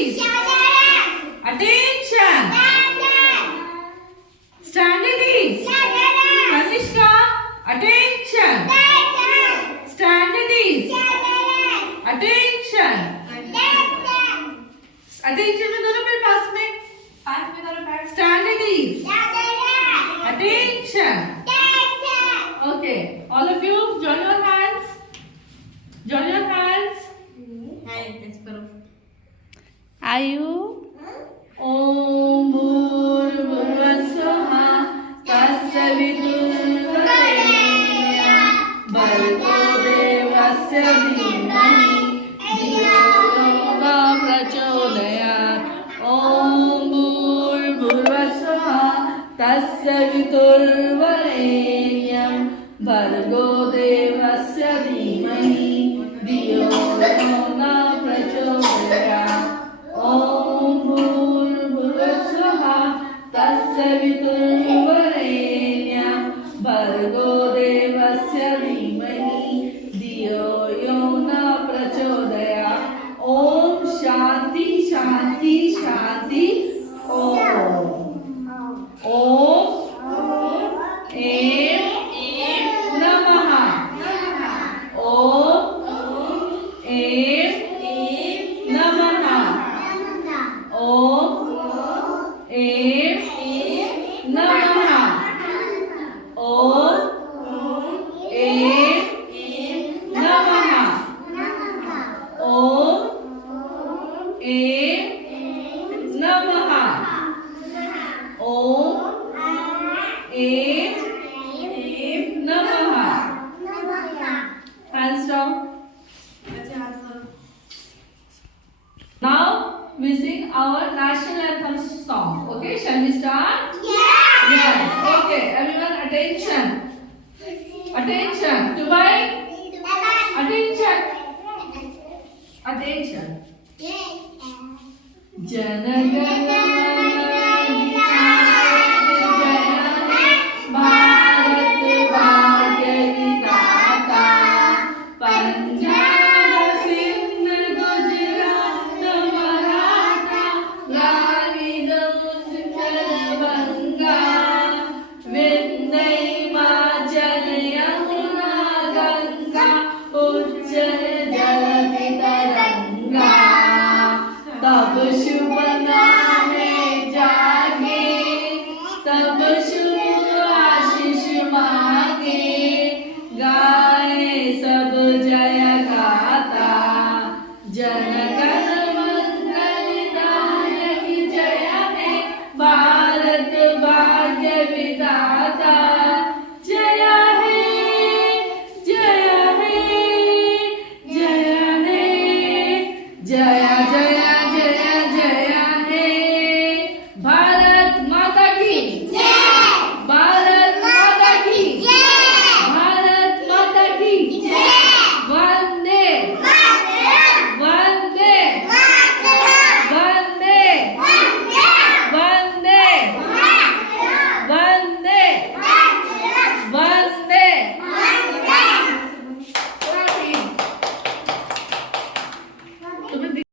is. Attention. Standard is. Kanishka. Attention. Standard is. Attention. Attention में दोनों पेड़ पास में दोनों पेड़. Standard is. Attention. Okay, all of you join your hands. Join your hands. Are you? Om Bhurvasvaha Tassaviturvarenyya Bhargo Devasya Dhimahi Dhiyo Yona Prachodayat. Om Bhurvasvaha Tassaviturvarenyya Bhargo Devasya Dhimahi Dhiyo Yona Prachodayat. Om Bhurvasvaha Tassaviturvarenyya Bhargo Devasya Dhimahi Dhiyo Yona Prachodayat. Om Shanti Shanti Shanti. Om Om Em Namaha. Om Em Namaha. Om Em Namaha. Om Em Namaha. Om Em Namaha. Om Em Namaha. Hands down. Now we sing our national anthem song. Okay, shall we start? Yes. Okay, everyone, attention. Attention. Dubai. Attention. Attention. Janagana Bharat Bhagya Vidhata Punjab Sindh Gujarat Maratha Dravidam Utkal Vindhya Himachal Yamuna Ganga Ujjal Jalataranga Tab Shubha